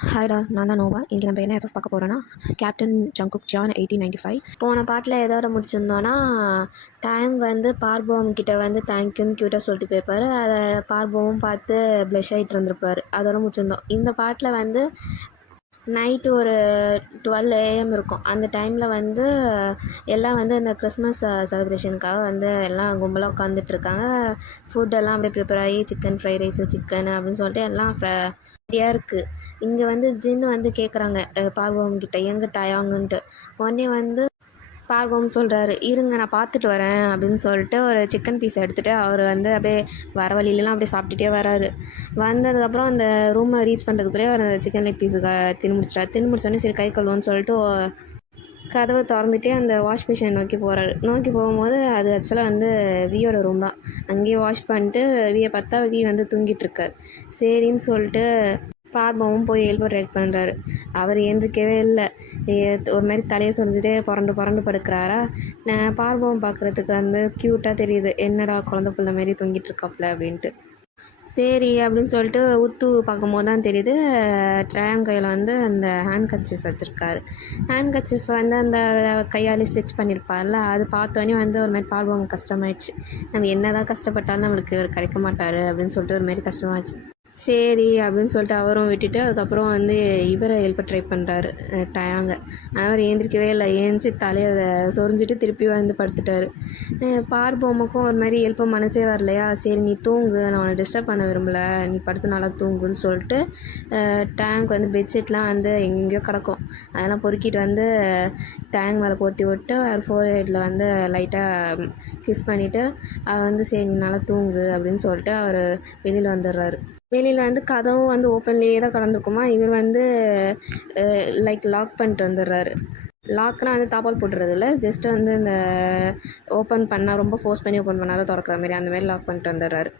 ஹாய்டா, நான் தான் நோவா. இன்றைக்கி நம்ம என்ன எஃப்எஃப் பார்க்க போகிறோன்னா, கேப்டன் ஜங்குக் ஜான் 1895. போன பாட்டில் எதோட முடிச்சிருந்தோன்னா, டைம் வந்து பார்போம் கிட்ட வந்து தேங்க்யூன்னு க்யூட்டாக சொல்லிட்டு போயிருப்பார். அதை பார்போவும் பார்த்து ப்ளஷ் ஆகிட்டு இருந்திருப்பார். அதோட முடிச்சிருந்தோம். இந்த பாட்டில் வந்து நைட்டு ஒரு 12 AM இருக்கும். அந்த டைமில் வந்து எல்லாம் வந்து இந்த கிறிஸ்மஸ் செலிப்ரேஷனுக்காக வந்து எல்லாம் கும்பலாக உட்காந்துட்ருக்காங்க. ஃபுட்டெல்லாம் அப்படியே ப்ரிப்பேர் ஆகி சிக்கன் ஃப்ரைட் ரைஸு சிக்கன் அப்படின்னு சொல்லிட்டு எல்லாம் ரெடியாக இருக்குது. இங்கே வந்து ஜின்னு வந்து கேட்குறாங்க பார்வம் கிட்ட எங்கே டயாங்குன்ட்டு. உடனே வந்து பார்வம் சொல்கிறாரு, இருங்க நான் பார்த்துட்டு வரேன் அப்படின்னு சொல்லிட்டு ஒரு சிக்கன் பீஸ் எடுத்துகிட்டு அவர் வந்து அப்படியே வர வழியிலலாம் அப்படியே சாப்பிட்டுட்டே வராரு. வந்ததுக்கப்புறம் அந்த ரூமை ரீச் பண்ணுறதுக்குள்ளே அவர் அந்த சிக்கன் லெக் பீஸுக்கு தின்னு முடிச்சிட்டாரு. தின்னு முடிச்சோடனே சரி கை கழுவுன்னு சொல்லிட்டு கதவை திறந்துட்டே அந்த வாஷ் மிஷினை நோக்கி போகிறாரு. நோக்கி போகும்போது அது ஆக்சுவலாக வந்து வியோட ரூம் தான். அங்கேயே வாஷ் பண்ணிட்டு வியை பார்த்தா வி வந்து தூங்கிட்டுருக்கார். சரின்னு சொல்லிட்டு பார்பவும் போய் எழுப்ப ட்ரை பண்ணுறாரு. அவர் ஏந்திரிக்கவே இல்லை. ஒரு மாதிரி தலையை சொரிஞ்சிட்டே புரண்டு படுக்கிறாரா. நான் பார்பவம் பார்க்குறதுக்கு வந்து க்யூட்டாக தெரியுது. என்னடா குழந்த பிள்ளை மாரி தூங்கிட்டு இருக்காப்புல அப்படின்ட்டு. சரி அப்படின்னு சொல்லிட்டு உத்து பார்க்கும்போது தான் தெரியுது ட்ரையாங்கையில் வந்து அந்த ஹேண்ட் கர்ச்சீஃப் வச்சுருக்காரு. ஹேண்ட் கர்ச்சீஃப் வந்து அந்த கையால் ஸ்டிச் பண்ணியிருப்பார்ல, அது பார்த்தோன்னே வந்து ஒரு மாதிரி பார்பவம் கஷ்டமாயிடுச்சு. நம்ம என்ன தான் கஷ்டப்பட்டாலும் நம்மளுக்கு இவர் கிடைக்க மாட்டார் அப்படின்னு சொல்லிட்டு ஒரு மாதிரி கஷ்டமாகிடுச்சு. சரி அப்படின்னு சொல்லிட்டு அவரும் விட்டுட்டு அதுக்கப்புறம் வந்து இவரை எழுப்ப ட்ரை பண்ணுறாரு டயாங்க. அவர் ஏந்திரிக்கவே இல்லை. ஏந்திச்சு தலையை சொரிஞ்சிட்டு திருப்பி வந்து படுத்துட்டார். பார்பொம்மைக்கும் ஒரு மாதிரி எழுப்ப மனசே வரலையா. சரி நீ தூங்கு, நான் உன்னை டிஸ்டர்ப் பண்ண விரும்பல, நீ படுத்து நல்லா தூங்குன்னு சொல்லிட்டு டேங்க் வந்து பெட்ஷீட்லாம் வந்து எங்கெங்கேயோ கிடக்கும், அதெல்லாம் பொறுக்கிட்டு வந்து டேங்க் மேலே போற்றி விட்டு அவர் ஃபோர்ஹெட்டில் வந்து லைட்டாக கிஸ் பண்ணிவிட்டு அவர் வந்து சரி நீ நல்லா தூங்கு அப்படின்னு சொல்லிட்டு அவர் வெளியில் வந்துடுறாரு. வெளியில் வந்து கதவும் வந்து ஓப்பன்லேயே தான் கடந்திருக்குமா. இவர் வந்து லைக் லாக் பண்ணிட்டு வந்துடுறாரு. லாக்னால் வந்து தாப்பால் போட்டுறதில்ல, ஜஸ்ட்டு வந்து இந்த ஓப்பன் பண்ணால் ரொம்ப ஃபோர்ஸ் பண்ணி ஓப்பன் பண்ணால் தான் திறக்கிற மாதிரி அந்த மாதிரி லாக் பண்ணிட்டு வந்துடுறாரு.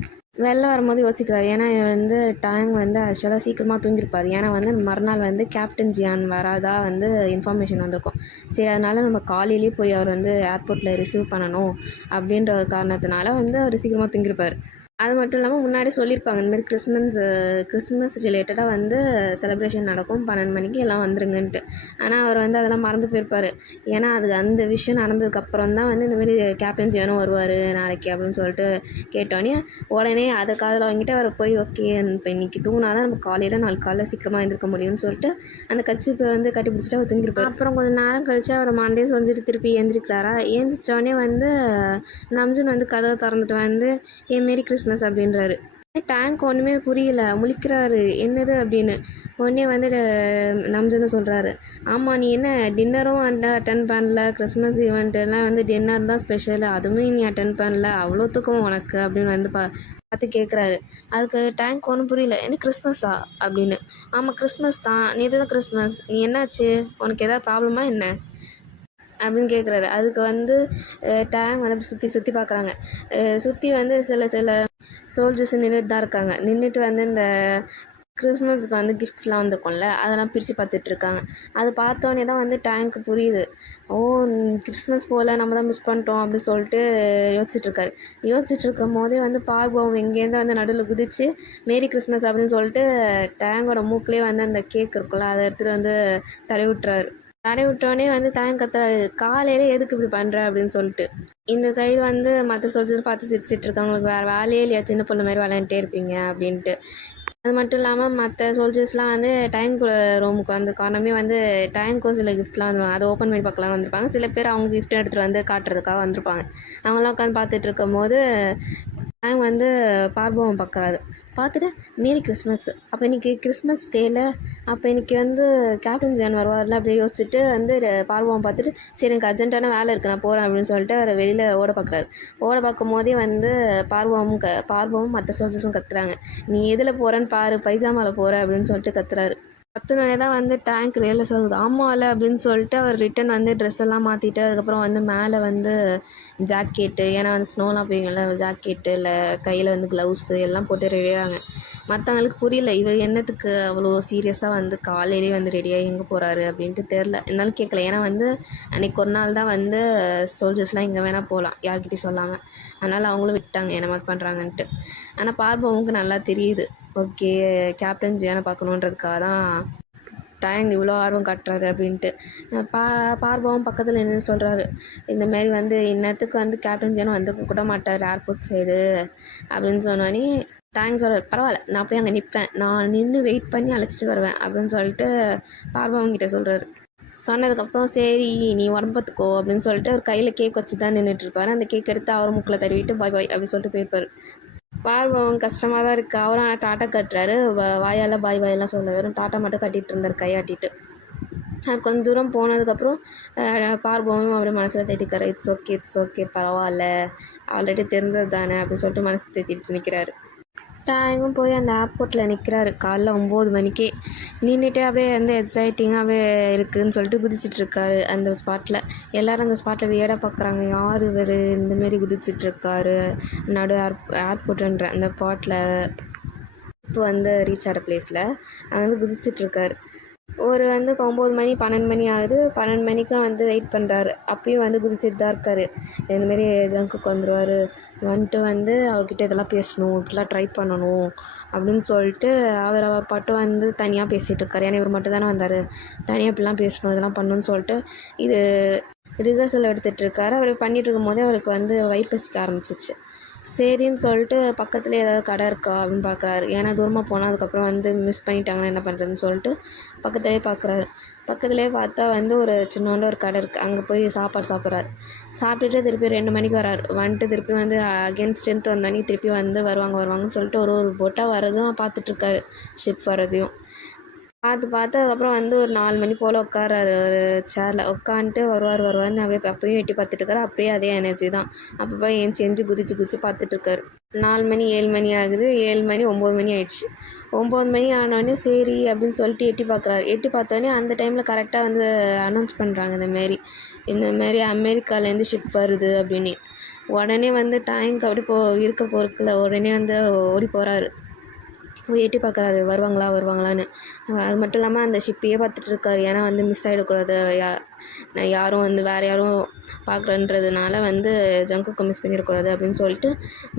வெளில வரும்போது யோசிக்கிறார். ஏன்னா வந்து டேங் வந்து ஆக்சுவலாக சீக்கிரமாக தூங்கியிருப்பார். ஏன்னா வந்து மறுநாள் வந்து கேப்டன் ஜியான் வராதா வந்து இன்ஃபர்மேஷன் வந்திருக்கும். சரி அதனால் நம்ம காலையிலேயே போய் அவர் வந்து ஏர்போர்ட்டில் ரிசீவ் பண்ணணும் அப்படின்ற காரணத்தினால வந்து அவர் சீக்கிரமாக தூங்கியிருப்பார். அது மட்டும் இல்லாமல் முன்னாடி சொல்லியிருப்பாங்க இந்த மாதிரி கிறிஸ்மஸ் ரிலேட்டடாக வந்து செலிப்ரேஷன் நடக்கும் 12 மணிக்கு எல்லாம் வந்துருங்கன்ட்டு. ஆனால் அவர் வந்து அதெல்லாம் மறந்து போயிருப்பார். ஏன்னா அந்த விஷயம் நடந்ததுக்கப்புறம் தான் வந்து இந்தமாரி கேப்டன் ஜியானும் வருவார் நாளைக்கு அப்படின்னு சொல்லிட்டு கேட்டோன்னே உடனே அதை காதில் வாங்கிட்டு அவர் போய் ஓகே இப்போ இன்றைக்கி தூங்கினா தான் நம்ம நாளைக்கு காலையில் சீக்கிரமாக எழுந்திருக்க முடியும்னு சொல்லிட்டு அந்த கட்சிப்பை வந்து கட்டி பிடிச்சிட்டு அவர் தூங்கிருப்பார். அப்புறம் கொஞ்சம் நேரம் கழிச்சு அவர் மண்டே சொல்லிட்டு திருப்பி எழுந்திரிக்கிறாரா. எழுந்திரிச்சோடனே வந்து நம்ஜுன் வந்து கதவை திறந்துட்டு வந்து மாரி கிறிஸ்மஸ் அப்படின்றாரு. டேங்க் ஒன்றுமே புரியல, முழிக்கிறாரு என்னது அப்படின்னு. உடனே வந்து நம்ஜுன்னு சொல்கிறாரு, ஆமாம் நீ என்ன டின்னரும் வந்து அட்டன் பண்ணல, கிறிஸ்மஸ் ஈவெண்ட்டெல்லாம் வந்து டின்னர் தான் ஸ்பெஷல், அதுவுமே நீ அட்டன் பண்ணல, அவ்வளோ தூக்கம் உனக்கு அப்படின்னு வந்து பார்த்து கேட்குறாரு. அதுக்கு டேங்க் ஒன்றும் புரியல. என்ன கிறிஸ்மஸா அப்படின்னு. ஆமாம் கிறிஸ்மஸ் தான், நேற்று தான் கிறிஸ்மஸ், நீ என்னாச்சு, உனக்கு எதாவது ப்ராப்ளமா என்ன அப்படின்னு கேட்குறாரு. அதுக்கு வந்து டேங் வந்து சுற்றி பார்க்குறாங்க. சுற்றி வந்து சில சோல்ஜர்ஸ் நின்றுட்டு தான் இருக்காங்க. நின்றுட்டு வந்து இந்த கிறிஸ்மஸ்க்கு வந்து கிஃப்ட்ஸ்லாம் வந்துருக்கும்ல, அதெல்லாம் பிரித்து பார்த்துட்ருக்காங்க. அது பார்த்தோன்னே தான் வந்து டேங்க்கு புரியுது. ஓ கிறிஸ்மஸ் போல் நம்ம தான் மிஸ் பண்ணிட்டோம் அப்படின்னு சொல்லிட்டு யோசிச்சுட்ருக்கும் போதே வந்து பார்பவம் எங்கேருந்து வந்து நடுவில் குதித்து மேரி கிறிஸ்மஸ் அப்படின்னு சொல்லிட்டு டேங்கோட மூக்கிலே வந்து அந்த கேக் இருக்குல்ல அதை எடுத்துகிட்டு வந்து தடை விட்டோடனே வந்து டேங்க் கத்துறாரு, காலையில் எதுக்கு இப்படி பண்ணுற அப்படின்னு சொல்லிட்டு. இந்த சைடு வந்து மற்ற சோல்ஜர் பார்த்து சிரிச்சிட்ருக்காங்க, உங்களுக்கு வேறு வேலையே இல்லையா, சின்ன பொண்ணு மாதிரி விளையாண்டுட்டே இருப்பீங்க அப்படின்ட்டு. அது மட்டும் இல்லாமல் மற்ற சோல்ஜர்ஸ்லாம் வந்து டேங்க் ரூமுக்கு வந்து காரணமே வந்து டேங்க்கும் சில கிஃப்ட்லாம் வந்துருவாங்க, அதை ஓப்பன் பண்ணி பார்க்கலாம் வந்திருப்பாங்க. சில பேர் அவங்க கிஃப்ட் எடுத்துகிட்டு வந்து காட்டுறதுக்காக வந்திருப்பாங்க. அவங்களாம் உட்காந்து பார்த்துட்டு இருக்கும் போது டேங்க் வந்து பார்பவம் பார்க்குறாரு. பார்த்துட்டு மேரி கிறிஸ்மஸ், அப்போ இன்றைக்கி கிறிஸ்மஸ் டேயில், அப்போ இன்றைக்கி வந்து கேப்டன் ஜான் வருவார்ல அப்படியே யோசிச்சுட்டு வந்து பார்பவம் பார்த்துட்டு சரி எனக்கு அர்ஜென்ட்டான வேலை இருக்குது நான் போகிறேன் அப்படின்னு சொல்லிட்டு அவர் வெளியில் ஓட பார்க்கும் போதே வந்து பார்பவம் மற்ற சோல்ஜர்ஸும் கத்துறாங்க, நீ எதில் போகிறேன்னு பாரு, பைஜாமாவில் போகிற அப்படின்னு சொல்லிட்டு கத்துறாரு. கத்துனோடனே தான் வந்து டேங்க் ரியலைஸ் ஆகுது, ஆமாம்ல அப்படின்னு சொல்லிட்டு அவர் ரிட்டன் வந்து ட்ரெஸ் எல்லாம் மாற்றிட்டு அதுக்கப்புறம் வந்து மேலே வந்து ஜாக்கெட்டு, ஏன்னா வந்து ஸ்னோலாம் போய்ங்கள, ஜாக்கெட்டு இல்லை கையில் வந்து க்ளவுஸு எல்லாம் போட்டு ரெடியாகிறாங்க. மற்றவங்களுக்கு புரியல இவர் என்னத்துக்கு அவ்வளோ சீரியஸாக வந்து காலையிலே வந்து ரெடியாக எங்கே போகிறாரு அப்படின்ட்டு தெரில. இருந்தாலும் கேட்கல, ஏன்னா வந்து அன்றைக்கி ஒரு நாள் தான் வந்து சோல்ஜர்ஸ்லாம் எங்கே வேணால் போகலாம் யார்கிட்டையும் சொல்லாமல், அதனால் அவங்களும் விட்டாங்க என்ன மாதிரி பண்ணுறாங்கன்ட்டு. ஆனால் பார்பவமுக்கு நல்லா தெரியுது, ஓகே கேப்டன் ஜியானை பார்க்கணுன்றதுக்காக தான் டேங் இவ்வளோ ஆர்வம் காட்டுறாரு அப்படின்ட்டு. பார்பவம் பக்கத்தில் என்ன சொல்கிறாரு, இந்தமாரி வந்து இன்னத்துக்கு வந்து கேப்டன் ஜான் வந்து கூட மாட்டார் ஏர்போர்ட் சைடு அப்படின்னு சொன்னோன்னே டேங் சொல்கிறார், பரவாயில்ல நான் போய் அங்கே நிற்பேன், நான் நின்று வெயிட் பண்ணி அழைச்சிட்டு வருவேன் அப்படின்னு சொல்லிட்டு பார்பவம் கிட்ட சொல்கிறாரு. சொன்னதுக்கப்புறம் சரி நீ உடம்பத்துக்கோ அப்படின்னு சொல்லிட்டு அவர் கையில் கேக் வச்சு தான் நின்றுட்டுருப்பாரு. அந்த கேக் எடுத்து அவர் முக்கில் தருவிட்டு பாய் பாய் அப்படின்னு சொல்லிட்டு போயிருப்பார். பார்பவம் கஷ்டமாக தான் இருக்குது. அவரும் டாட்டா கட்டுறாரு, வாயால் பாய் பாயெல்லாம் சொல்ல வெறும் டாட்டா மட்டும் கட்டிகிட்டு இருந்தார் கையாட்டிட்டு. கொஞ்சம் தூரம் போனதுக்கப்புறம் பார்பவம் அப்படியே மனசில் தேத்திக்கிறார், இட்ஸ் ஓகே பரவாயில்ல, ஆல்ரெடி தெரிஞ்சது தானே அப்படின்னு சொல்லிட்டு மனசை தேத்திட்டு நிற்கிறாரு. டேங்கும் போய் அந்த ஏர்போர்ட்டில் நிற்கிறாரு காலைல 9 மணிக்கே. நின்றுட்டு அப்படியே வந்து எக்ஸைட்டிங்காக அப்படியே இருக்குதுன்னு சொல்லிட்டு குதிச்சிட்ருக்காரு அந்த ஸ்பாட்டில். எல்லோரும் அந்த ஸ்பாட்டில் வியடாக பார்க்குறாங்க, யார் இவர் இந்தமாரி குதிச்சிட்ருக்காரு நடு ஏர்போர்ட்டுன்ற அந்த ஸ்பாட்டில். இப்போ வந்து ரீச் ஆகிற பிளேஸில் அங்கே வந்து குதிச்சிட்ருக்காரு. ஒரு வந்து 9 மணி 12 மணி ஆகுது. 12 மணிக்கும் வந்து வெயிட் பண்ணுறாரு. அப்பயும் வந்து குதிச்சிட்டு தான் இருக்கார். இந்தமாரி ஜங்குக் வந்துடுவார், வந்துட்டு வந்து அவர்கிட்ட இதெல்லாம் பேசணும், இப்படிலாம் ட்ரை பண்ணணும் அப்படின்னு சொல்லிட்டு அவர் பாட்டும் வந்து தனியாக பேசிகிட்டு இருக்காரு. ஏன்னா இவர் மட்டும் தானே வந்தார், தனியாக இப்படிலாம் பேசணும் இதெல்லாம் பண்ணணும்னு சொல்லிட்டு இது ரிஹர்சல் எடுத்துகிட்ருக்காரு. அவர் பண்ணிகிட்டு இருக்கும்போதே அவருக்கு வந்து வயிறு பசிக்க ஆரம்பிச்சிச்சு. சரின்னு சொல்லிட்டு பக்கத்தில் ஏதாவது கடை இருக்கா அப்படின்னு பார்க்குறாரு. ஏன்னா தூரமாக போனால் அதுக்கப்புறம் வந்து மிஸ் பண்ணிட்டாங்கன்னா என்ன பண்ணுறதுன்னு சொல்லிட்டு பக்கத்துலேயே பார்க்குறாரு. பக்கத்துலேயே பார்த்தா வந்து ஒரு சின்னோண்டு ஒரு கடை இருக்குது. அங்கே போய் சாப்பாடு சாப்பிட்றாரு. சாப்பிட்டுட்டு திருப்பி 2 மணிக்கு வராரு. வந்துட்டு திருப்பி வந்து அகெயின் ஸ்ட்ரென்த் வந்தோடனே திருப்பி வந்து வருவாங்கன்னு சொல்லிட்டு ஒரு போட்டாக வரதும் பார்த்துட்ருக்காரு, ஷிப் வரதையும் பார்த்து அதுக்கப்புறம் வந்து ஒரு 4 மணி போல் உட்காராரு ஒரு சேரில். உட்காந்துட்டு வருவார்னு அப்படியே அப்பயும் எட்டி பார்த்துட்ருக்காரு. அப்படியே அதே எனர்ஜி தான். அப்போ எஞ்சி குதிச்சு பார்த்துட்ருக்காரு. 4 மணி 7 மணி ஆகுது. 7 மணி 9 மணி ஆயிடுச்சு. 9 மணி ஆனோடனே சரி அப்படின்னு சொல்லிட்டு எட்டி பார்க்குறாரு. எட்டி பார்த்தோன்னே அந்த டைமில் கரெக்டாக வந்து அனௌன்ஸ் பண்ணுறாங்க, இந்தமாரி அமெரிக்காலேருந்து ஷிப் வருது அப்படின்னு. உடனே வந்து டேங்க் அப்படி இருக்க பொருட்களை உடனே வந்து ஓடி போகிறாரு. போய் எட்டி பார்க்குறாரு வருவாங்களான்னு. அது மட்டும் இல்லாமல் அந்த ஷிப்பையே பார்த்துட்ருக்காரு. ஏன்னா வந்து மிஸ் ஆகிடக்கூடாது, யாரும் வந்து வேறு யாரும் பார்க்குறன்றதுனால வந்து ஜங்குக்கை மிஸ் பண்ணிடக்கூடாது அப்படின்னு சொல்லிட்டு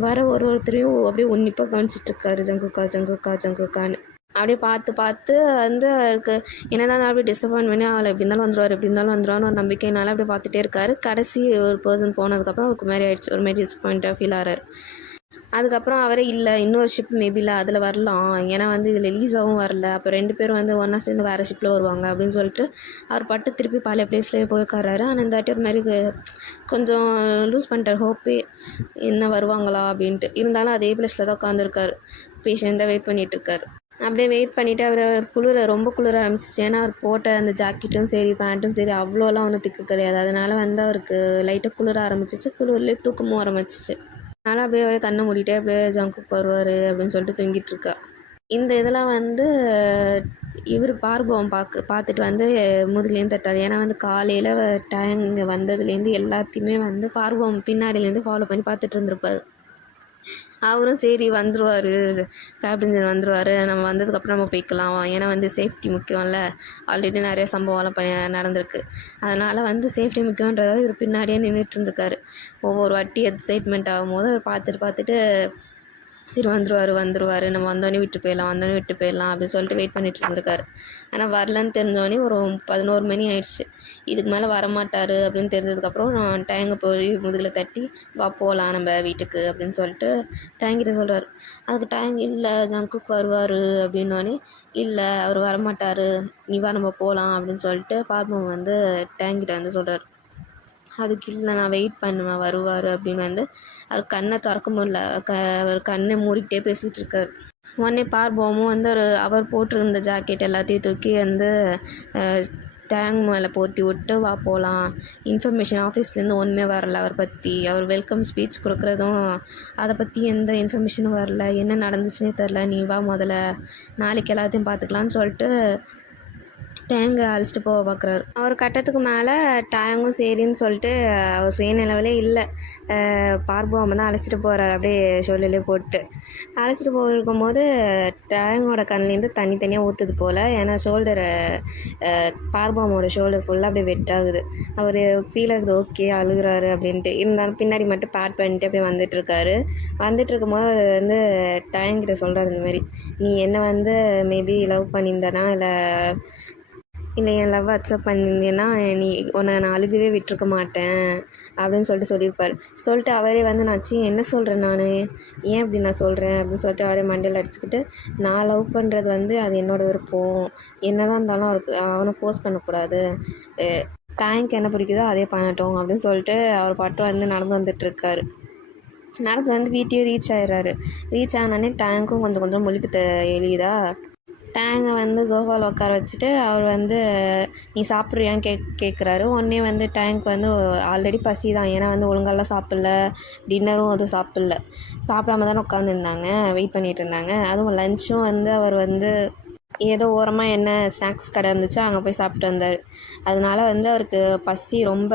வர ஒருத்தரையும் அப்படியே உன்னிப்பாக கவனிச்சிட்ருக்காரு. ஜங்குக்கான்னு அப்படியே பார்த்து வந்து அவருக்கு என்னதான் அப்படியே டிசப்பாயின்ட் பண்ணி அவளை எப்படி இருந்தாலும் வந்துடுவான்னு ஒரு நம்பிக்கையினால அப்படியே பார்த்துட்டே இருக்காரு. கடைசி ஒரு பர்சன் போனதுக்கப்புறம் அவருக்கு மாதிரி ஆயிடுச்சு. ஒரு மாதிரி டிசப்பாயிண்ட்டாக ஃபீல் ஆகிறாரு. அதுக்கப்புறம் அவரே இல்லை இன்னொரு ஷிப் மேபி இல்லை அதில் வரலாம், ஏன்னா வந்து இதில் லீஸாகவும் வரல, அப்போ 2 பேரும் வந்து ஒன்றா சேர்ந்து வேறு ஷிப்பில் வருவாங்க அப்படின்னு சொல்லிட்டு அவர் பட்டு திருப்பி பழைய பிளேஸ்லேயே போய் உட்காராரு. ஆனால் இந்த வாட்டி ஒரு மாதிரி கொஞ்சம் லூஸ் பண்ணிட்டார் ஹோப்பே, என்ன வருவாங்களா அப்படின்ட்டு. இருந்தாலும் அதே பிளேஸில் தான் உட்காந்துருக்காரு, பேஷண்ட்டாக வெயிட் பண்ணிகிட்ருக்காரு. அப்படியே வெயிட் பண்ணிவிட்டு அவர் ரொம்ப குளிர ஆரம்பிச்சிச்சு. ஏன்னா அவர் போட்ட அந்த ஜாக்கெட்டும் சரி பேண்ட்டும் சரி அவ்வளோலாம் ஒன்றும் திக்கு கிடையாது. அதனால் வந்து அவருக்கு லைட்டாக குளிர ஆரம்பிச்சிச்சு. குளிர்லேயே தூக்கமும் ஆரம்பிச்சிச்சு. அதனால் அப்படியே கண்ணை மூடிட்டே அப்படியே ஜங்குக் வருவார் அப்படின்னு சொல்லிட்டு தூங்கிட்டுருக்கா. இந்த இதெல்லாம் வந்து இவர் பார்பவம் பார்த்துட்டு வந்து முதுகுலேருந்து தட்டார். ஏன்னா வந்து காலையில் டேங் வந்ததுலேருந்து எல்லாத்தையுமே வந்து பார்பவம் பின்னாடிலேருந்து ஃபாலோ பண்ணி பார்த்துட்டு இருந்திருப்பார். அவரும் சரி வந்துடுவார், கேப்டன் ஜான் வந்துடுவார், நம்ம வந்ததுக்கப்புறம் நம்ம போய்க்கலாம், ஏன்னா வந்து சேஃப்டி முக்கியம்ல, ஆல்ரெடி நிறைய சம்பவம்லாம் நடந்திருக்கு, அதனால் வந்து சேஃப்டி முக்கியன்றதை இவர் பின்னாடியே நின்றுட்டு இருந்திருக்காரு. ஒவ்வொரு வாட்டி எக்ஸைட்மெண்ட் ஆகும்போது அவர் பார்த்துட்டு சரி வந்துடுவார், நம்ம வந்தோடனே விட்டு போயிடலாம் அப்படின்னு சொல்லிட்டு வெயிட் பண்ணிட்டு இருந்திருக்காரு. ஆனால் வரலன்னு தெரிஞ்சோடனே ஒரு 11 மணி ஆயிடுச்சு. இதுக்கு மேலே வரமாட்டார் அப்படின்னு தெரிஞ்சதுக்கப்புறம் நான் டேங்கை போய் முதுகில் தட்டி வா போகலாம் நம்ம வீட்டுக்கு அப்படின்னு சொல்லிட்டு டேங்கிட்ட சொல்கிறார். அதுக்கு டேங் இல்லை ஜங்குக் வருவார் அப்படின்னோடனே இல்லை அவர் வரமாட்டார், நீ வா நம்ம போகலாம் அப்படின்னு சொல்லிட்டு பார்பவம் வந்து டேங்கிட்ட வந்து சொல்கிறார். அதுக்கு இல்லை நான் வெயிட் பண்ணுவேன் வருவார் அப்படின்னு வந்து அவர் கண்ணை திறக்க முடியல, அவர் கண்ணை மூடிக்கிட்டே பேசிகிட்டு இருக்கார். உடனே பார்பவமும் வந்து அவர் போட்டிருந்த ஜாக்கெட் எல்லாத்தையும் தூக்கி வந்து டேங் மேலே போற்றி விட்டு வா போகலாம், இன்ஃபர்மேஷன் ஆஃபீஸ்லேருந்து ஒன்றுமே வரல அவர் பற்றி, அவர் வெல்கம் ஸ்பீச் கொடுக்குறதும் அதை பற்றி எந்த இன்ஃபர்மேஷனும் வரல, என்ன நடந்துச்சுன்னே தெரில, நீ வா முதல்ல நாளைக்கு எல்லாத்தையும் பார்த்துக்கலான்னு சொல்லிட்டு டேங்கை அழைச்சிட்டு போக பார்க்குறாரு. அவர் கட்டத்துக்கு மேலே டேங்கும் சரின்னு சொல்லிட்டு அவர் சுயநிலவிலே இல்லை, பார்பவம் தான் அழைச்சிட்டு போகிறார். அப்படியே ஷோல்டர்லேயே போட்டு அழைச்சிட்டு போயிருக்கும்போது டேங்கோட கண்லேருந்து தனியாக ஊற்றுது போல். ஏன்னா பார்பவமோட ஷோல்டர் ஃபுல்லாக அப்படியே வெட் ஆகுது. அவர் ஃபீல் ஆகுது ஓகே அழுகுறாரு அப்படின்ட்டு. இருந்தாலும் பின்னாடி மட்டும் பேட் பண்ணிட்டு அப்படியே வந்துட்டுருக்காரு. வந்துட்டுருக்கும்போது வந்து டேங்கிட்ட சொல்கிறார், இந்தமாரி நீ என்னை வந்து மேபி லவ் பண்ணியிருந்தனா இல்லை இல்லை என் லவ் அக்செப்ட் பண்ணியிருந்தேன்னா நீ உன்னை நான் அழுகவே விட்டுருக்க மாட்டேன் அப்படின்னு சொல்லியிருப்பார். சொல்லிட்டு அவரே வந்து என்ன சொல்கிறேன் நான், ஏன் இப்படி நான் சொல்கிறேன் அப்படின்னு சொல்லிட்டு அவரே மண்டையில் அடிச்சுக்கிட்டு, நான் லவ் பண்ணுறது வந்து அது என்னோடய விருப்பம், என்ன தான் இருந்தாலும் அவனை ஃபோர்ஸ் பண்ணக்கூடாது, டேங்க் என்ன பிடிக்குதோ அதே பண்ணட்டும் அப்படின்னு சொல்லிட்டு அவர் பாட்டு வந்து நடந்து வந்துட்டுருக்காரு. நடந்து வந்து வீட்டையும் ரீச் ஆகிடுறாரு. ரீச் ஆனோடனே டேங்க்கும் கொஞ்சம் கொஞ்சம் முழிப்பு எழியுதா. டேங்கை வந்து சோஃபாவில் உட்கார வச்சுட்டு அவர் வந்து நீ சாப்பிட்றியான்னு கேட்குறாரு. உடனே வந்து டேங்க் வந்து ஆல்ரெடி பசி தான், ஏன்னா வந்து ஒழுங்காலாம் சாப்பிடல, டின்னரும் அது சாப்பிடாம தானே உட்காந்துருந்தாங்க, வெயிட் பண்ணிகிட்டு இருந்தாங்க. அதுவும் லஞ்சும் வந்து அவர் வந்து ஏதோ ஓரமாக என்ன ஸ்நாக்ஸ் கடை இருந்துச்சோ அங்கே போய் சாப்பிட்டு வந்தார். அதனால வந்து அவருக்கு பசி ரொம்ப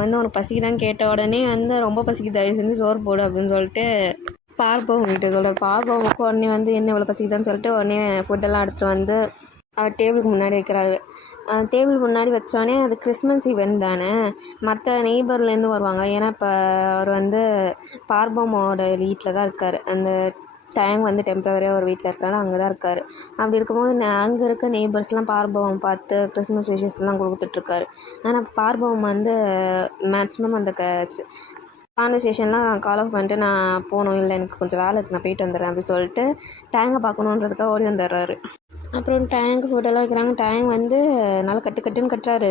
வந்து உனக்கு பசிக்குதான்னு கேட்ட உடனே வந்து ரொம்ப பசிக்கு, தயவு செஞ்சு சோறு போடு அப்படின்னு சொல்லிட்டு பார்பவம் கிட்ட சொல்கிறார். பார்பவமுக்கு உடனே வந்து என்ன இவ்வளோ பசிக்குதான்னு சொல்லிட்டு உடனே ஃபுட்டெல்லாம் எடுத்துகிட்டு வந்து அவர் டேபிளுக்கு முன்னாடி வைக்கிறாரு. டேபிளுக்கு முன்னாடி வச்சோடனே அது கிறிஸ்மஸ் ஈவெண்ட் தானே, மற்ற நெய்பர்லேருந்து வருவாங்க. ஏன்னா இப்போ அவர் வந்து பார்பவமோட வீட்டில் தான் இருக்கார். அந்த டேங்க் வந்து டெம்பரவரியாக ஒரு வீட்டில் இருக்காரு, அங்கே தான் இருக்கார். அப்படி இருக்கும்போது அங்கே இருக்க நெய்பர்ஸ்லாம் பார்பவம் பார்த்து கிறிஸ்மஸ் விஷஸ்லாம் கொடுத்துட்ருக்காரு. ஆனால் பார்பவம் வந்து மேக்ஸிமம் அந்த கான்வர்சேஷன்லாம் கால் ஆஃப் பண்ணிட்டு நான் போகணும், இல்லை எனக்கு கொஞ்சம் வேலை இருக்குது, நான் போயிட்டு வந்துடுறேன் அப்படி சொல்லிட்டு டேங்கை பார்க்கணுன்றதுக்காக ஓடி வந்துடுறாரு. அப்புறம் டேங்க் ஃபோட்டோலாம் வைக்கிறாங்க. டேங்க் வந்து நல்லா கட்டுன்னு கட்டுறாரு.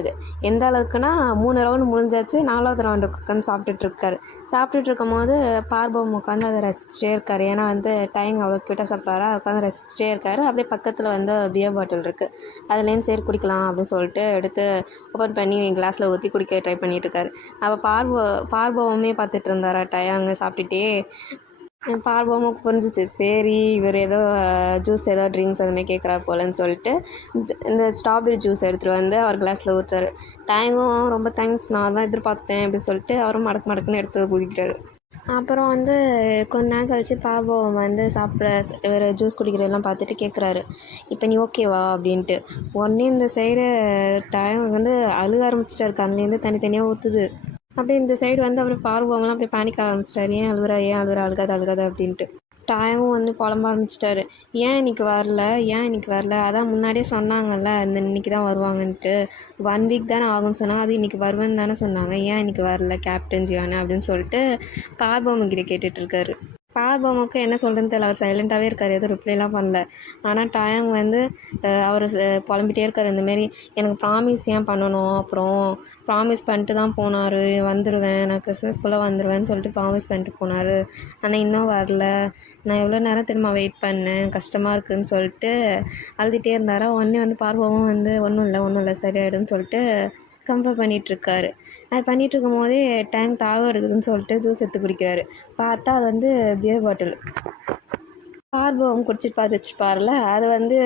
எந்த அளவுக்குன்னா 3 ரவுண்டு முடிஞ்சாச்சு, 4வது ரவுண்டு உட்காந்து சாப்பிட்டுட்டு இருக்கும் போது பார்பவம் உட்காந்து அதை ரசிச்சுட்டே இருக்கார். ஏன்னா வந்து டேங்க் அவ்வளோ கிட்ட சாப்பிட்றாரா, உட்காந்து ரசிச்சுட்டே இருக்கார். அப்படியே பக்கத்தில் வந்து பியர் பாட்டில் இருக்குது, அதுலேருந்து சரி குடிக்கலாம் அப்படின்னு சொல்லிட்டு எடுத்து ஓப்பன் பண்ணி கிளாஸில் ஊற்றி குடிக்க ட்ரை பண்ணிகிட்ருக்காரு. அப்போ பார்பவமே பார்த்துட்டு இருந்தாரா டேங்க் சாப்பிட்டுட்டே. பார்பவமுக்கு புரிஞ்சிச்சு, சரி இவர் ஏதோ ஜூஸ் ஏதோ ட்ரிங்க்ஸ் அதுமாதிரி கேட்குறாரு போலன்னு சொல்லிட்டு இந்த ஸ்ட்ராபெரி ஜூஸ் எடுத்துகிட்டு வந்து அவர் கிளாஸில் ஊற்றுறாரு. டேங்கும் ரொம்ப தேங்க்ஸ், நான் தான் எதிர்பார்த்தேன் அப்படின்னு சொல்லிட்டு அவரும் மடக்குன்னு எடுத்து குடிக்கிறாரு. அப்புறம் வந்து கொஞ்ச நேரம் கழித்து பார்பவம் வந்து வேறு ஜூஸ் குடிக்கிறதெல்லாம் பார்த்துட்டு கேட்குறாரு, இப்போ நீ ஓகேவா அப்படின்ட்டு. உடனே இந்த சைடு டேங்க் வந்து அழுக ஆரம்பிச்சிட்டாரு, கண்ணிலேருந்து தனித்தனியாக ஊற்றுது. அப்படியே இந்த சைடு வந்து அப்புறம் பார்பவம்லாம் அப்படியே பேனிக் ஆரம்பிச்சிட்டாரு, ஏன் அழுகுறா அழுகாத அப்படின்ட்டு. டாயும் வந்து புலம்ப ஆரம்பிச்சிட்டாரு, ஏன் இன்னைக்கு வரல, அதான் முன்னாடியே சொன்னாங்கல்ல இன்னைக்கு தான் வருவாங்கன்ட்டு, 1 வீக் தானே ஆகும்னு சொன்னாங்க, அது இன்றைக்கி வருவேன்னு தானே சொன்னாங்க, ஏன் இன்றைக்கி வரல கேப்டன் ஜியானு அப்படின்னு சொல்லிட்டு பார்பவம்கிட்ட கேட்டுட்ருக்காரு. பார்பவமுக்கு என்ன சொல்கிறேன்னு தெரியல, அவர் சைலண்ட்டாகவே இருக்கார், எதுவும் ரிப்ளைலாம் பண்ணல. ஆனால் டயாங் வந்து அவர் புலம்பிகிட்டே இருக்கார், இந்தமாரி எனக்கு ப்ராமிஸ் ஏன் பண்ணணும், அப்புறம் ப்ராமிஸ் பண்ணிட்டு தான் போனார், வந்துடுவேன் நான் கிறிஸ்மஸ்க்குள்ளே வந்துடுவேன்னு சொல்லிட்டு ப்ராமிஸ் பண்ணிட்டு போனார், ஆனால் இன்னும் வரல, நான் எவ்வளோ நேரம் திரும்ப வெயிட் பண்ணேன், கஷ்டமாக இருக்குதுன்னு சொல்லிட்டு அழுதுகிட்டே இருந்தாரா. உடனே வந்து பார்பவம் வந்து ஒன்றும் இல்லை சரியாயிடும்னு சொல்லிட்டு கம்ஃபர்ட் பண்ணிகிட்ருக்காரு. அது பண்ணிகிட்ருக்கும் போதே டேங்க் தாகம் எடுக்குதுன்னு சொல்லிட்டு ஜூஸ் எடுத்து குடிக்கிறாரு. பார்த்தா அது வந்து பியர் பாட்டில். பார்பவம் குடிச்சிட்டு வச்சுருப்பார்ல, அது வந்து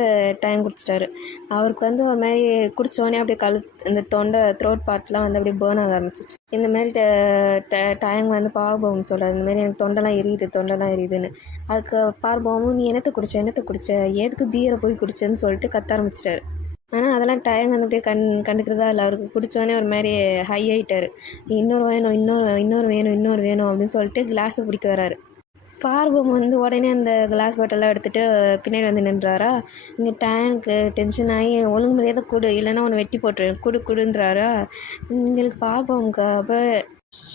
டேங்க் குடிச்சிட்டாரு. அவருக்கு வந்து ஒரு மாதிரி குடித்தோடனே அப்படியே இந்த த்ரோட் பார்ட்லாம் வந்து அப்படியே பேர்ன் ஆக ஆரம்பிச்சிச்சு. இந்தமாரி டேங்க் வந்து பார்பவம் சொல்கிறார், இந்தமாரி எனக்கு தொண்டெல்லாம் எரியுதுன்னு. அதுக்கு பார்பவமும் நீ என்னத்தை குடிச்ச, எதுக்கு பியரை போய் குடிச்சேன்னு சொல்லிட்டு கத்த ஆரம்பிச்சிட்டாரு. ஆனால் அதெல்லாம் டயங்க வந்து அப்படியே கண்டுக்கிறதா இல்லை. அவருக்கு குடித்தோடனே ஒரு மாதிரி ஹை ஆகிட்டார். இன்னொரு வேணும் அப்படின்னு சொல்லிட்டு கிளாஸை பிடிக்க வராரு. பார்பவம் வந்து உடனே அந்த கிளாஸ் பாட்டெல்லாம் எடுத்துகிட்டு பின்னாடி வந்து நின்றாரா. இங்கே டேங்க்கு டென்ஷன் ஆகி ஒழுங்கு மரியாதை கொடு, இல்லைன்னா ஒன்று வெட்டி போட்டுரு, குடுன்றாரா. எங்களுக்கு பார்பவம்க்கு அப்போ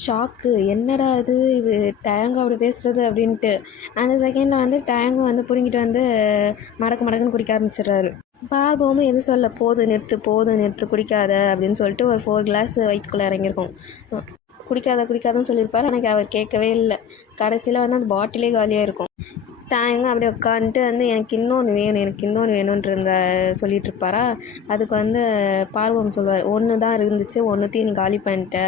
ஷாக்கு, என்னடா இது டேங்கு அப்படி பேசுகிறது அப்படின்ட்டு. அந்த செகண்டில் வந்து டேங்கும் வந்து பிடுங்கிட்டு வந்து மடக்குன்னு குடிக்க ஆரம்பிச்சிடுறாரு. பார்பவமும் எதுவும் சொல்ல, போதும் நிறுத்து குடிக்காத அப்படின்னு சொல்லிட்டு ஒரு 4 கிளாஸ் வயிற்றுக்குள்ளே இறங்கியிருக்கோம். குடிக்காதன்னு சொல்லியிருப்பார், ஆனால் அவர் கேட்கவே இல்லை. கடைசியில் வந்து அந்த பாட்டிலே காலியாக இருக்கும். டேங்கும் அப்படியே உட்காந்துட்டு வந்து எனக்கு இன்னொன்று வேணுன்ற சொல்லிகிட்டு இருப்பாரா. அதுக்கு வந்து பார்வம் சொல்லுவார், ஒன்று தான் இருந்துச்சு, ஒன்றுத்தையும் நீ காலி பண்ணிட்ட,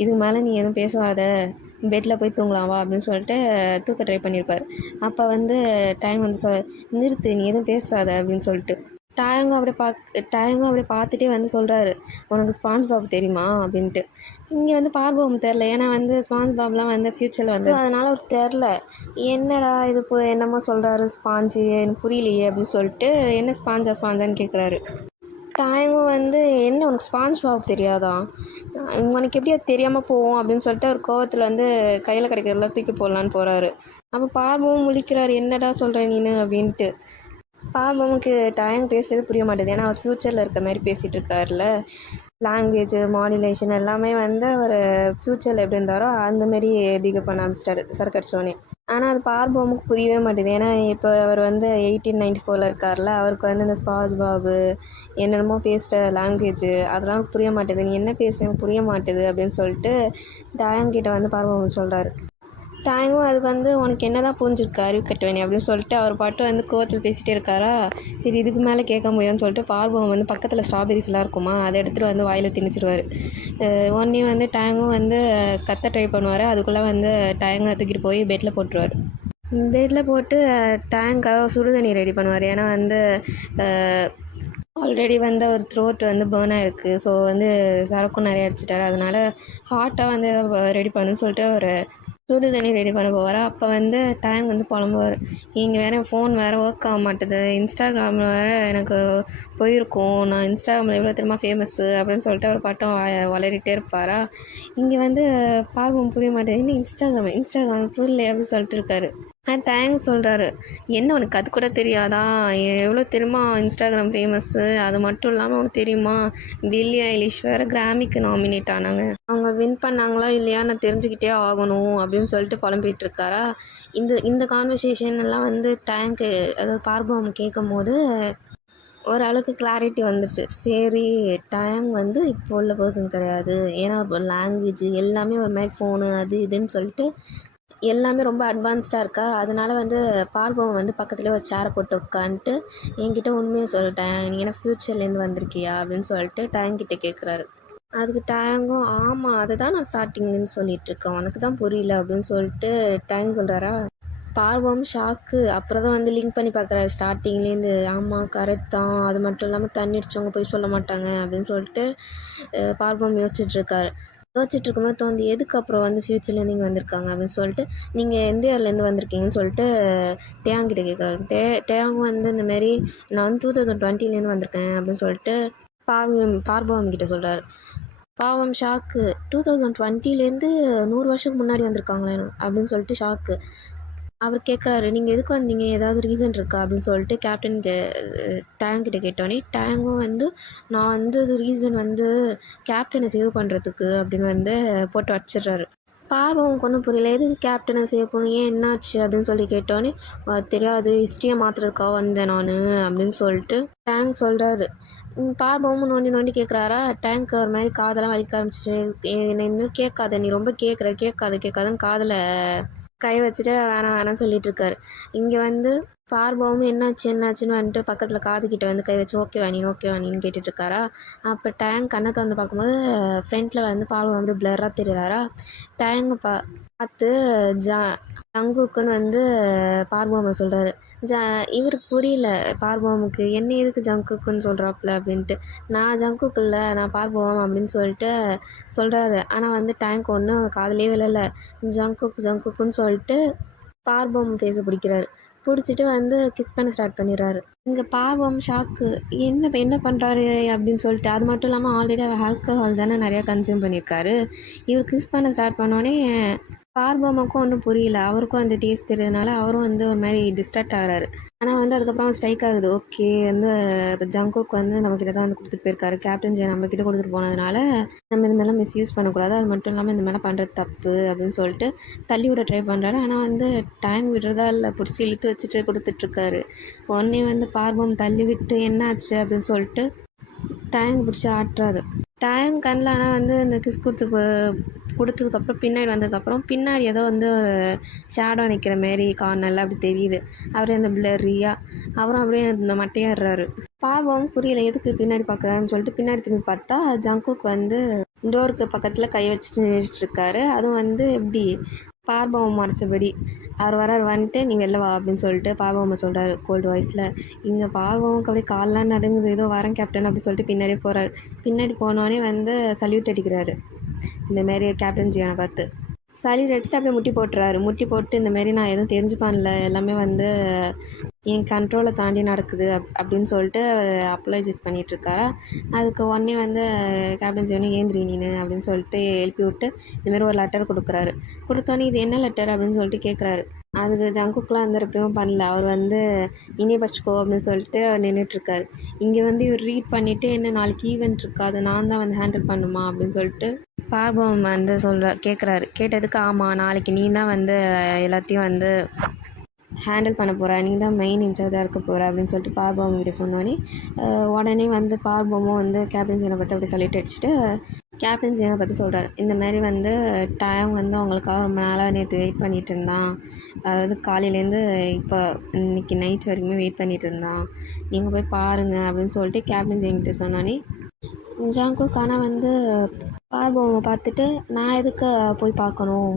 இதுக்கு மேலே நீ எதுவும் பேசுவாத, பெட்டில் போய் தூங்கலாம் வா அப்படின்னு சொல்லிட்டு தூக்க ட்ரை பண்ணியிருப்பார். அப்போ வந்து டேங் வந்து நிறுத்து, நீ எதுவும் பேசாத அப்படின்னு சொல்லிட்டு. டேங்கும் அப்படியே பார்த்துட்டே வந்து சொல்கிறாரு, உனக்கு ஸ்பாஞ்ச் பாப் தெரியுமா அப்படின்ட்டு. இங்கே வந்து பார்பவம் தெரில, ஏன்னா வந்து ஸ்பாஞ்ச் பாப்லாம் வந்து ஃப்யூச்சரில் வந்து அதனால் அவருக்கு தெரில. என்னடா இது இப்போ என்னமோ சொல்கிறாரு ஸ்பாஞ்சு, எனக்கு புரியலையே அப்படின்னு சொல்லிட்டு என்ன ஸ்பாஞ்சான்னு கேட்குறாரு. டேங்கும் வந்து என்ன உனக்கு ஸ்பாஞ்ச் பாப் தெரியாதா, உனக்கு எப்படி அது தெரியாமல் போவோம் அப்படின்னு சொல்லிட்டு ஒரு கோவத்தில் வந்து கையில் கிடைக்கிறதெல்லாம் தூக்கி போடலான்னு போகிறாரு. அப்போ பார்பவம் முழிக்கிறாரு, என்னடா சொல்கிற நீனு அப்படின்ட்டு. பாபமுக்கு டேங் பேசுறது புரிய மாட்டேது. ஏன்னா அவர் ஃப்யூச்சரில் இருக்க மாதிரி பேசிகிட்டு இருக்காருல்ல. லாங்குவேஜ் மாடுலேஷன் எல்லாமே வந்து அவர் ஃப்யூச்சரில் எப்படி இருந்தாரோ அந்தமாரி பிகேவ் பண்ண ஆரம்பிச்சிட்டாரு சரக்கு அடிச்சோடனே. ஆனால் அது பார்போமுக்கு புரியவே மாட்டேது. ஏன்னா இப்போ அவர் வந்து 1894 இருக்கார்ல, அவருக்கு வந்து இந்த ஸ்பாஜ் பாபு என்னென்னமோ பேசுகிற லாங்குவேஜ் அதெல்லாம் புரிய மாட்டேது. நீ என்ன பேசுகிறேன்னு புரிய மாட்டேது அப்படின்னு சொல்லிட்டு டேங் கிட்ட வந்து பார்போம் சொல்கிறாரு. டேங்கும் அதுக்கு வந்து உனக்கு என்ன தான் புரிஞ்சிருக்கு அறிவு கட்டுவேனே அப்படின்னு சொல்லிட்டு அவர் பாட்டு வந்து கோவத்தில் பேசிகிட்டே இருக்காரா. சரி இதுக்கு மேலே கேட்க முடியும்னு சொல்லிட்டு பார்பவம் வந்து பக்கத்தில் ஸ்ட்ராபெரிஸ்லாம் இருக்குமா அதை எடுத்துகிட்டு வந்து வாயில் திணிச்சிருவார். உடனே வந்து டேங்கும் வந்து கத்த ட்ரை பண்ணுவார். அதுக்குள்ளே வந்து டேங்கை தூக்கிட்டு போய் பெட்டில் போட்டுருவார். பெட்டில் போட்டு டேங்காக சுடுதண்ணி ரெடி பண்ணுவார். ஏன்னா வந்து ஆல்ரெடி வந்து அவர் த்ரோட் வந்து பேர்ன் ஆகிருக்கு. ஸோ வந்து சரக்கும் நிறைய அடிச்சிட்டாரு. அதனால் ஹாட்டாக வந்து எதாவது ரெடி பண்ணுன்னு சொல்லிட்டு அவர் சுடு தண்ணி ரெடி பண்ண போவார். அப்போ வந்து டேங் வந்து புலம்புவார். இங்கே வேறு ஃபோன் வேறு ஒர்க் ஆக மாட்டுது, இன்ஸ்டாகிராமில் வேறு எனக்கு போயிருக்கோம், நான் இன்ஸ்டாகிராமில் எவ்வளோ தெரியுமா ஃபேமஸ்ஸு அப்படின்னு சொல்லிட்டு அவர் பாட்டும் வளரிட்டே இருப்பாரா. இங்கே வந்து பார்வம் புரிய மாட்டேங்குது. இன்னும் இன்ஸ்டாகிராம் புரியல அப்படின்னு சொல்லிட்டு இருக்காரு. டேங் சொல்கிறாரு, என்ன உனக்கு அது கூட தெரியாதா, எவ்வளோ தெரியுமா இன்ஸ்டாகிராம் ஃபேமஸ்ஸு, அது மட்டும் இல்லாமல் உனக்கு தெரியுமா பில்லி ஐலிஷ் வேறு கிராமிக்கு நாமினேட் ஆனாங்க, அவங்க வின் பண்ணாங்களா இல்லையா நான் தெரிஞ்சுக்கிட்டே ஆகணும் அப்படின்னு சொல்லிட்டு புலம்பிகிட்டு இருக்காரா. இந்த கான்வர்சேஷன் எல்லாம் வந்து டேங்க்கு அதாவது பார்பவம் கேட்கும் போது ஓரளவுக்கு கிளாரிட்டி வந்துடுச்சு. சரி டேங் வந்து இப்போ உள்ள பர்சன் கிடையாது. ஏன்னா இப்போ லாங்குவேஜ் எல்லாமே ஒரு மாதிரி ஃபோனு அது இதுன்னு சொல்லிட்டு எல்லாமே ரொம்ப அட்வான்ஸ்டாக இருக்கா. அதனால வந்து பார்பவம் வந்து பக்கத்துலேயே ஒரு சேரை போட்டு உட்காந்துட்டு என்கிட்ட உண்மையை சொல்லிட்டேன், நீ என்ன ஃப்யூச்சர்லேருந்து வந்திருக்கியா அப்படின்னு சொல்லிட்டு டேங்கிட்ட கேட்குறாரு. அதுக்கு டேங்கும் ஆமாம் அதை தான் நான் ஸ்டார்டிங்லேருந்து சொல்லிகிட்ருக்கேன், உனக்கு தான் புரியல அப்படின்னு சொல்லிட்டு டேங் சொல்கிறாரா. பார்வம் ஷாக்கு. அப்புறம் தான் வந்து லிங்க் பண்ணி பார்க்குறாரு ஸ்டார்டிங்லேருந்து. ஆமாம் கரெக்ட் தான், அது மட்டும் இல்லாமல் தண்ணி அடிச்சவங்க போய் சொல்ல மாட்டாங்க அப்படின்னு சொல்லிட்டு பார்வம் யோசிச்சுட்ருக்காரு. யோசிச்சுட்ருக்கும்போது தோந்தி எதுக்கு அப்புறம் வந்து ஃப்யூச்சர்லேருந்து இங்கே வந்திருக்காங்க அப்படின்னு சொல்லிட்டு நீங்கள் எந்த இயர்லேருந்து வந்திருக்கீங்கன்னு சொல்லிட்டு டேங்கிட்ட கேட்குறாரு. டேங் வந்து இந்தமாரி நான் 2020 வந்திருக்கேன் அப்படின்னு சொல்லிட்டு பார்பவம் கிட்ட சொல்கிறாரு. பாவம் ஷாக்கு. 2020 100 வருஷத்துக்கு முன்னாடி வந்திருக்காங்களே அப்படின்னு சொல்லிட்டு ஷாக்கு. அவர் கேட்குறாரு, நீங்கள் எதுக்கு வந்தீங்க, ஏதாவது ரீசன் இருக்கா அப்படின்னு சொல்லிட்டு டேங்கிட்ட கேட்டோன்னே டேங்கும் வந்து நான் வந்து ரீசன் வந்து கேப்டனை சேவ் பண்ணுறதுக்கு அப்படின்னு வந்து போட்டு வச்சிடுறாரு. பார்வம் ஒன்றும் புரியல, எதுக்கு கேப்டனை சேவ் பண்ணணும், ஏன் என்னாச்சு அப்படின்னு சொல்லி கேட்டோன்னே தெரியாது, ஹிஸ்ட்ரியை மாற்றுறதுக்காக வந்தேன் நான் அப்படின்னு சொல்லிட்டு டேங்க் சொல்கிறாரு. பார்வமும் நோண்டி கேட்குறாரா. டேங்க் ஒரு மாதிரி காதெல்லாம் வலிக்க ஆரம்பிச்சிச்சு. என்னை இன்னும் கேட்காத, நீ ரொம்ப கேட்காதுன்னு காதில் கை வச்சுட்டு வேணாம்னு சொல்லிட்டு இருக்காரு. இங்கே வந்து பார்பவமும் என்னாச்சுன்னு வந்துட்டு பக்கத்தில் காதுகிட்ட வந்து கை வச்சு ஓகேவா நீன்னு கேட்டுட்ருக்காரா. அப்போ டேங்க் கண்ணை திறந்து பார்க்கும்போது ஃப்ரண்ட்டில் வந்து பார்பவம் அப்படி பிளராக தெரியுறாரா. டேங்க் பார்த்து ஜங்குக்குன்னு வந்து பார்பவம் சொல்கிறாரு. இவருக்கு புரியல பார்பவமுக்கு, என்ன எதுக்கு ஜங்குக்குன்னு சொல்கிறாப்புல அப்படின்ட்டு. நான் ஜங்குக்கு இல்லை, நான் பார்பவம் அப்படின்னு சொல்லிட்டு சொல்கிறாரு. ஆனால் வந்து டேங்க் ஒன்றும் காதலே விழலை. ஜங்குக்குன்னு சொல்லிட்டு பார்பவம் ஃபேஸை பிடிக்கிறாரு. பிடிச்சிட்டு வந்து கிஸ் பண்ண ஸ்டார்ட் பண்ணிடுறாரு. இங்கே பார்வம் ஷாக்கு. என்ன பண்ணுறாரு அப்படின்னு சொல்லிட்டு. அது மட்டும் இல்லாமல் ஆல்ரெடி அவர் ஆல்கஹால் தானே நிறையா கன்சியூம் பண்ணியிருக்காரு. இவர் கிஸ் பண்ண ஸ்டார்ட் பண்ணோடனே பார்பவமுக்கும் ஒன்றும் புரியல. அவருக்கும் அந்த டேஸ்ட் தெரியுறதுனால அவரும் வந்து ஒரு மாதிரி டிஸ்ட்ராக்ட் ஆகிறாரு. ஆனால் வந்து அதுக்கப்புறம் ஸ்ட்ரைக் ஆகுது. ஓகே வந்து ஜங்குக் வந்து நம்மக்கிட்ட தான் வந்து கொடுத்துட்டு போயிருக்காரு, கேப்டன் ஜே நம்மக்கிட்ட கொடுத்துட்டு போனதுனால நம்ம இந்த மாதிரிலாம் மிஸ்யூஸ் பண்ணக்கூடாது, அது மட்டும் இல்லாமல் இந்த மாதிரிலாம் பண்ணுறது தப்பு அப்படின்னு சொல்லிட்டு தள்ளி விட ட்ரை பண்ணுறாரு. ஆனால் வந்து டேங்க் விடுறதா இல்லை, பிடிச்சி இழுத்து வச்சுட்டு கொடுத்துட்ருக்காரு. உடனே வந்து பார்பவம் தள்ளி விட்டு என்னாச்சு அப்படின்னு சொல்லிட்டு டேங்க் பிடிச்சி ஆட்டுறாரு. டேங்க் கண்ணில் ஆனால் வந்து இந்த கிஸ் கொடுத்ததுக்கப்புறம் பின்னாடி வந்ததுக்கப்புறம் பின்னாடி ஏதோ வந்து ஒரு ஷேடோ நிற்கிற மாரி கார்னரில் அப்படி தெரியுது. அவர் அந்த பிளரியாக அவரும் அப்படியே இந்த மட்டையாடுறாரு. பார்வம் புரியல எதுக்கு பின்னாடி பார்க்குறாருன்னு சொல்லிட்டு பின்னாடி திரும்பி பார்த்தா ஜங்குக் வந்து டோருக்கு பக்கத்தில் கை வச்சுட்டு நின்றுட்டுருக்காரு. அதுவும் வந்து எப்படி பார்பவம் மறைச்சபடி. அவர் வந்துட்டு நீ வெளில வா அப்படின்னு சொல்லிட்டு பார்பவம் சொல்கிறாரு கோல்டு வாய்ஸில். இங்கே பார்பவமுக்கு அப்படியே கால்லாம் நடுங்குது. ஏதோ வரேன் கேப்டன் அப்படின்னு சொல்லிட்டு பின்னாடியே போகிறாரு. பின்னாடி போனோடனே வந்து சல்யூட் அடிக்கிறாரு. இந்தமாரி கேப்டன் ஜியானை பார்த்து சல்யூட் அடிச்சுட்டு அப்படியே முட்டி போட்டு இந்தமாரி நான் எதுவும் தெரிஞ்சுப்பான்ல, எல்லாமே வந்து என் கண்ட்ரோலை தாண்டி நடக்குது அப்படின்னு சொல்லிட்டு அப்ளஜைஸ் பண்ணிகிட்ருக்காரா. அதுக்கு உடனே வந்து கேப்டன் ஜியோனி ஏந்திரி நீனு அப்படின்னு சொல்லிட்டு எழுப்பி விட்டு இந்தமாரி ஒரு லெட்டர் கொடுக்குறாரு. கொடுத்தோன்னே இது என்ன லெட்டர் அப்படின்னு சொல்லிட்டு கேட்குறாரு. அதுக்கு ஜங்குக்குலாம் எந்த ரிப்ளையும் பண்ணல. அவர் வந்து இனியே படிச்சுக்கோ அப்படின்னு சொல்லிட்டு நின்றுட்டுருக்காரு. இங்கே வந்து இவர் ரீட் பண்ணிவிட்டு என்ன நாளைக்கு ஈவெண்ட் இருக்கா, அது நான் தான் வந்து ஹேண்டில் பண்ணுமா அப்படின்னு சொல்லிட்டு பார்பவம் வந்து கேட்குறாரு. கேட்டதுக்கு ஆமாம் நாளைக்கு நீ தான் வந்து எல்லாத்தையும் வந்து ஹேண்டில் பண்ண போகிற, நீ தான் மெயின் இன்சார்ஜாக இருக்க போகிற அப்படின்னு சொல்லிட்டு பார்பவம் கிட்ட சொன்னோன்னே உடனே வந்து பார்பவமும் வந்து கேப்டன் ஜீனை பற்றி அப்படி சொல்லிட்டு அடிச்சுட்டு கேப்டன் ஜீனை பற்றி சொல்கிறார். இந்தமாரி வந்து டைம் வந்து அவங்களுக்காக ரொம்ப நாளாக நேற்று வெயிட் பண்ணிகிட்டு இருந்தான், அதாவது காலையிலேருந்து இப்போ இன்றைக்கி நைட் வரைக்குமே வெயிட் பண்ணிகிட்டு இருந்தான், நீங்கள் போய் பாருங்கள் அப்படின்னு சொல்லிட்டு கேப்டன் ஜீன்கிட்ட சொன்னோன்னே ஜாங்குக் ஆனால் வந்து பார்பவமை பார்த்துட்டு நான் எதுக்கு போய் பார்க்கணும்,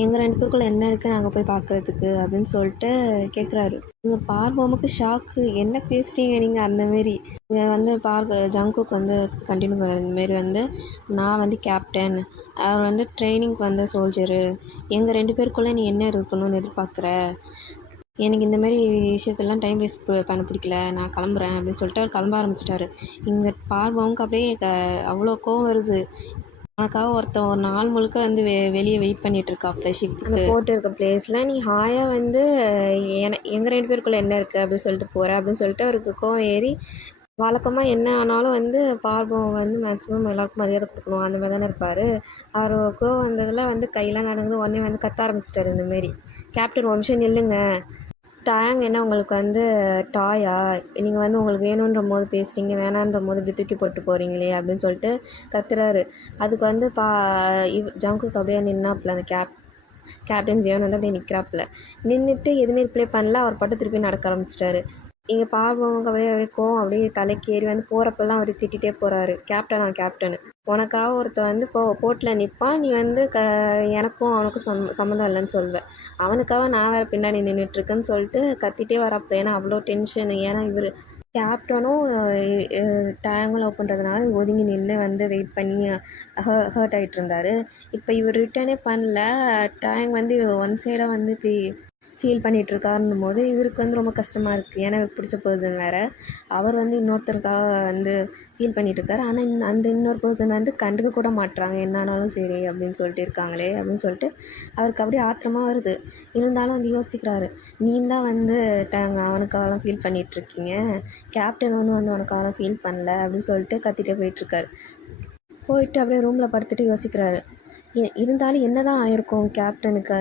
எங்கள் 2 பேருக்குள்ளே என்ன இருக்குது நாங்கள் போய் பார்க்குறதுக்கு அப்படின்னு சொல்லிட்டு கேட்குறாரு. இங்கே பார்பவமுக்கு ஷாக்கு, என்ன பேசுகிறீங்க நீங்கள் அந்தமாரி. இங்கே வந்து ஜங்குக் வந்து கண்டினியூ பண்ணுறாரு. இந்தமாரி வந்து நான் வந்து கேப்டன், அவர் வந்து ட்ரைனிங்க்கு வந்த சோல்ஜரு, எங்கள் 2 பேருக்குள்ளே நீ என்ன இருக்கணும்னு எதிர்பார்க்குற, எனக்கு இந்தமாரி விஷயத்தெல்லாம் டைம் வேஸ்ட் பண்ண பிடிக்கல, நான் கிளம்புறேன் அப்படின்னு சொல்லிட்டு அவர் கிளம்ப ஆரம்பிச்சிட்டாரு. இங்கே பார்பவமுக்கு அப்படியே அவ்வளோ கோவம் வருது. உனக்காக ஒருத்தன் ஒரு நாள் முழுக்க வந்து வெளியே வெயிட் பண்ணிகிட்ருக்காப்புல ஷிப்புக்கு. அந்த போட்டு இருக்க பிளேஸில் நீ ஹாயாக வந்து எங்கள் 2 பேருக்குள்ளே என்ன இருக்குது அப்படின்னு சொல்லிட்டு போகிற அப்படின்னு சொல்லிட்டு அவருக்கு கோவம் ஏறி வழக்கமாக என்ன ஆனாலும் வந்து பார்பவம் வந்து மேக்ஸிமம் எல்லாருக்கும் மரியாதை கொடுக்கணும் அந்த மாதிரி தானே இருப்பார். அவர் கோவம் வந்ததில் வந்து கையெல்லாம் நடக்குது, உடனே வந்து கத்த ஆரம்பிச்சிட்டாரு. இந்தமாரி கேப்டன் ஒரு நிமிஷம் நில்லுங்க, டேங் என்ன உங்களுக்கு வந்து டாயா, நீங்கள் வந்து உங்களுக்கு வேணுன்ற போது பேசுகிறீங்க, வேணான்ற போது இப்படி தூக்கி போட்டு போகிறீங்களே அப்படின்னு சொல்லிட்டு கத்துறாரு. அதுக்கு வந்து ஜங்குக் அப்படியே நின்னாப்புல அந்த கேப்டன் ஜியோன் வந்து அப்படியே நிற்கிறாப்புல. நின்றுட்டு எதுவுமே ரிப்ளை பண்ணல, அவர் பாட்டு திருப்பி நடக்க ஆரம்பிச்சிட்டாரு. இங்கே பார்பவங்க அப்படியே கோவம் அப்படியே தலைக்கு ஏறி வந்து போகிறப்பெல்லாம் அவர் திட்டிகிட்டே போகிறாரு. கேப்டனு உனக்காக ஒருத்தன் வந்து போட்டில் நிற்பான், நீ வந்து எனக்கும் அவனுக்கும் சம்மந்தம் இல்லைன்னு சொல்வேன், அவனுக்காக நான் வேறு பின்னாடி நின்றுட்டுருக்கேன்னு சொல்லிட்டு கத்திட்டே வரப்போ. ஏன்னா அவ்வளோ டென்ஷன். ஏன்னா இவர் கேப்டனும் டேங்கை லவ் பண்ணுறதுனால ஒதுங்கி நின்று வந்து வெயிட் பண்ணி ஹர்ட் ஆகிட்டு இருந்தார். இப்போ இவர் ரிட்டர்னே பண்ணல, டேங் வந்து ஒன் சைடாக வந்து இப்படி ஃபீல் பண்ணிகிட்ருக்காருன்னும் போது இவருக்கு வந்து ரொம்ப கஷ்டமாக இருக்குது. ஏன்னா இவருக்கு பிடிச்ச பர்சன் வேறு, அவர் வந்து இன்னொருத்தருக்காக வந்து ஃபீல் பண்ணிகிட்ருக்காரு. ஆனால் அந்த இன்னொரு பர்சன் வந்து கண்டுக்க கூட மாட்டுறாங்க, என்ன ஆனாலும் சரி அப்படின்னு சொல்லிட்டு இருக்காங்களே அப்படின்னு சொல்லிட்டு அவருக்கு அப்படியே ஆத்திரமாக வருது. இருந்தாலும் வந்து யோசிக்கிறாரு, நீ தான் வந்து அவனுக்காகலாம் ஃபீல் பண்ணிகிட்ருக்கீங்க, கேப்டன் ஒன்றும் வந்து அவனுக்காகலாம் ஃபீல் பண்ணல அப்படின்னு சொல்லிட்டு கத்திட்டே போயிட்டுருக்காரு. போயிட்டு அப்படியே ரூமில் படுத்துட்டு யோசிக்கிறாரு, இருந்தாலும் என்ன தான் ஆயிருக்கும் கேப்டனுக்கு,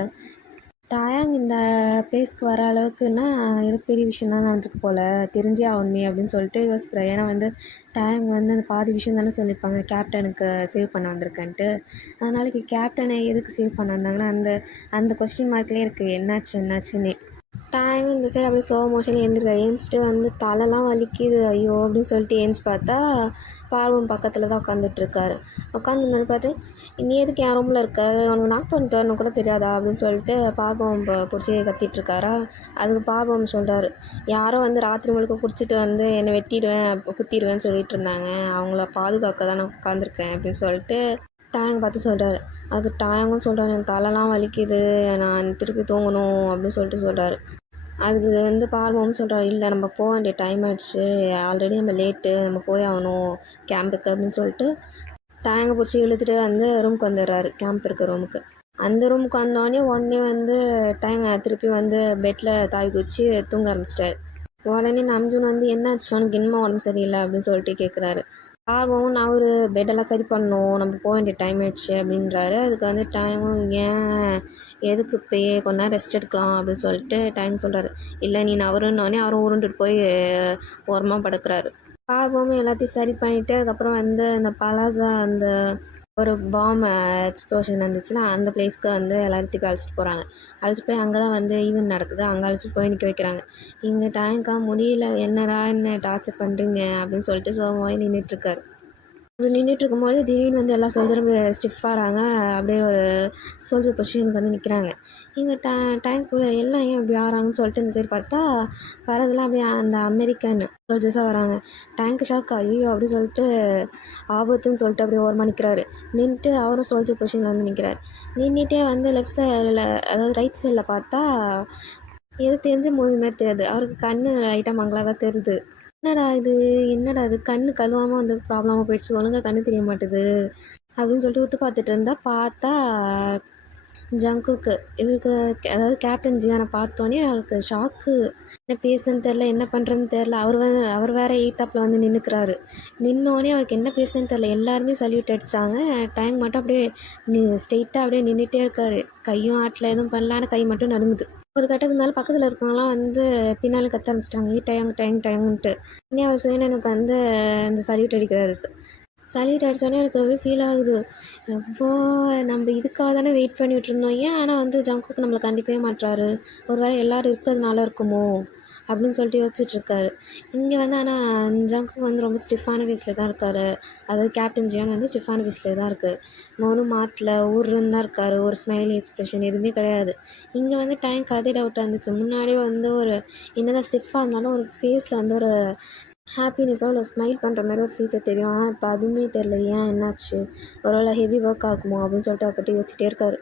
டயாங் இந்த பிளேஸ்க்கு வர அளவுக்குன்னா ஏதோ பெரிய விஷயம் தான் நடந்திருக்கு போல், தெரிஞ்சே ஆகணுமே அப்படின்னு சொல்லிட்டு யோசிக்கிறேன். ஏன்னா வந்து டயாங் வந்து அந்த பாதி விஷயம் தானே சொல்லியிருப்பாங்க கேப்டனுக்கு சேவ் பண்ண வந்திருக்கேன்ட்டு. அதனால கேப்டனை எதுக்கு சேவ் பண்ண வந்தாங்கன்னா அந்த அந்த கொஸ்டின் மார்க்லேயே இருக்குது என்னாச்சுன்னே. டேங் இந்த சைடு அப்படியே ஸ்லோ மோஷனில் எழுந்திருக்காரு. ஏந்திச்சிட்டு வந்து தலைலாம் வலிக்குது ஐயோ அப்படின்னு சொல்லிட்டு ஏஞ்சி பார்த்தா பார்வம் பக்கத்தில் தான் உட்காந்துட்ருக்காரு. உட்காந்து பார்த்து நீ எதுக்கு என் ரூமில் இருக்க, உனக்கு நாக் பண்ணிட்டு வரணும் கூட தெரியாதா அப்படின்னு சொல்லிட்டு பார்வம் பிடிச்சி கத்திட்டுருக்காரா. அதுக்கு பார்வம் சொல்கிறாரு, யாரோ வந்து ராத்திரி முழுக்க குடிச்சிட்டு வந்து என்னை வெட்டிடுவேன் குத்திடுவேன்னு சொல்லிட்டு இருந்தாங்க, அவங்கள பாதுகாக்க தான் நான் உட்காந்துருக்கேன் அப்படின்னு சொல்லிட்டு டேங் பார்த்து சொல்கிறாரு. அதுக்கு டேங்கும் சொல்கிறாரு, எனக்கு தலைலாம் வலிக்குது, நான் திருப்பி தூங்கணும் அப்படின்னு சொல்கிறாரு. அதுக்கு வந்து பார்வம்னு சொல்கிறாரு, இல்லை நம்ம போக வேண்டிய டைம் ஆகிடுச்சு, ஆல்ரெடி நம்ம லேட்டு, நம்ம போய் ஆகணும் கேம்புக்கு அப்படின்னு சொல்லிட்டு டேங்கை பிடிச்சி இழுத்துட்டு வந்து ரூமுக்கு வந்துடுறாரு, கேம்ப் இருக்க ரூமுக்கு. அந்த ரூமுக்கு வந்தோடனே உடனே வந்து டேங்கை திருப்பி வந்து பெட்டில் தாவி குதிச்சு தூங்க ஆரம்பிச்சிட்டாரு. உடனே நம்ஜூன் வந்து என்னாச்சு உனக்கு இன்னும் உடம்பு சரியில்லை அப்படின்னு சொல்லிட்டு கேட்குறாரு. பார்வமும் நான் ஒரு பெட்டெல்லாம் சரி பண்ணணும், நம்ம போக வேண்டிய டைம் ஆயிடுச்சு அப்படின்றாரு. அதுக்கு வந்து டைமும் ஏன் எதுக்கு இப்போயே கொஞ்ச நேரம் ரெஸ்ட் எடுக்கலாம் அப்படின்னு சொல்லிட்டு டைம் சொல்கிறாரு. இல்லை நீ நவருன்னோடனே அவரும் உருண்டுட்டு போய் ஓரமாக படுக்கிறாரு. பார்வமும் எல்லாத்தையும் சரி பண்ணிவிட்டு அதுக்கப்புறம் வந்து அந்த பலாசா அந்த ஒரு பாம் எக்ஸ்ப்ளோஷன் இருந்துச்சுன்னா அந்த பிளேஸ்க்கு வந்து எல்லோரும் திருப்பி அழைச்சிட்டு போகிறாங்க. அழைச்சிட்டு போய் அங்கே தான் வந்து ஈவெண்ட் நடக்குது, அங்கே அழைச்சிட்டு போய் நிற்க வைக்கிறாங்க. இங்கே டேங்காக முடியல, என்னடா என்ன டார்ச்சர் பண்ணுறீங்க அப்படின்னு சொல்லிட்டு சோகமாகவே நின்றுட்டுருக்காரு. அப்படி நின்றுட்டுருக்கும்போது திடீர்னு வந்து எல்லா சோல்ஜரும் ஸ்டிஃபாகிறாங்க, அப்படியே ஒரு சோல்ஜர் பொசிஷனுக்கு வந்து நிற்கிறாங்க. இங்கே டேங்க் எல்லாம் ஏன் இப்படி ஆகிறாங்கன்னு சொல்லிட்டு இந்த சைடு பார்த்தா வரதெல்லாம் அப்படியே அந்த அமெரிக்கன் சோல்ஜர்ஸாக வராங்க. டேங்க் ஷாக் ஐயோ அப்படின்னு சொல்லிட்டு ஆபத்துன்னு சொல்லிட்டு அப்படியே ஓரமாக நிற்கிறாரு. நின்றுட்டு அவரும் சோல்ஜர் பொசிஷனில் வந்து நிற்கிறார். நின்றுட்டே வந்து லெஃப்ட் சைடில் அதாவது ரைட் சைடில் பார்த்தா எது தெரிஞ்ச மூவி மாதிரி தெரியுது. அவருக்கு கண் லைட்டாக மங்களாக தான் தெரியுது. என்னடா இது கண்ணு கழுவாமல் வந்தது ப்ராப்ளமாக போயிடுச்சு, ஒழுங்காக கண்ணு தெரிய மாட்டுது அப்படின்னு சொல்லிட்டு உத்து பார்த்துட்டு இருந்தா பார்த்தா ஜங்குக்கு இவருக்கு அதாவது கேப்டன் ஜியானை பார்த்தோன்னே அவருக்கு ஷாக்கு. என்ன பேசுன்னு தெரில, என்ன பண்ணுறதுன்னு தெரில. அவர் வேறு எய்த்தாப்பில் வந்து நின்றுக்கிறாரு. நின்னோடனே அவருக்கு என்ன பேசுனேன்னு தெரில. எல்லாருமே சல்யூட் அடித்தாங்க. டேங்க் மட்டும் அப்படியே ஸ்ட்ரெயிட்டாக அப்படியே நின்றுட்டே இருக்கார். கையும் ஆட்டல, எதுவும் பண்ணல. ஆனால் கை மட்டும் நடுங்குது. ஒரு கட்டத்துக்கு மேலே பக்கத்தில் இருக்கவங்களாம் வந்து பின்னால் கத்த ஆரம்பிச்சிட்டாங்க, டயங் டயங் டயங்குன்ட்டு. உடனே அவர் சுயநனுக்கு வந்து அந்த சல்யூட் அடிக்கிறாரு. சல்யூட் அடித்தோடனே எனக்கு அப்படியே ஃபீல் ஆகுது. எப்போ நம்ம இதுக்காக தானே வெயிட் பண்ணிகிட்டு இருந்தோம், ஏன் ஆனால் வந்து ஜங்குக்கு நம்மளை கண்டிக்கவே மாட்றாரு, ஒரு வேளை எல்லோரும் இருக்கிறதுனால இருக்குமோ அப்படின்னு சொல்லிட்டு யோசிச்சுட்ருக்காரு. இங்கே வந்து ஆனால் ஜங்குக்கு வந்து ரொம்ப ஸ்டிஃபான ஃபேஸில் தான் இருக்கார். அதாவது கேப்டன் ஜியான் வந்து ஸ்டிஃபான ஃபேஸில் தான் இருக்குது. ஒன்றும் மாட்டல, ஊருன்னு தான் இருக்கார். ஒரு ஸ்மைலி எக்ஸ்ப்ரெஷன் எதுவுமே கிடையாது. இங்கே வந்து டேங்க் அதே டவுட்டாக இருந்துச்சு. முன்னாடியே வந்து ஒரு என்னதான் ஸ்டிஃபாக இருந்தாலும் ஒரு ஃபேஸில் வந்து ஒரு ஹாப்பினஸோ இல்லை ஸ்மைல் பண்ணுற மாதிரி ஒரு ஃபீச்சர் தெரியும். ஆனால் இப்போ அதுவுமே தெரில, ஏன் என்னாச்சு, ஒருவேளை ஹெவி ஒர்க்காக இருக்குமோ அப்படின்னு சொல்லிட்டு அதை பற்றி யோசிச்சுட்டே இருக்காரு.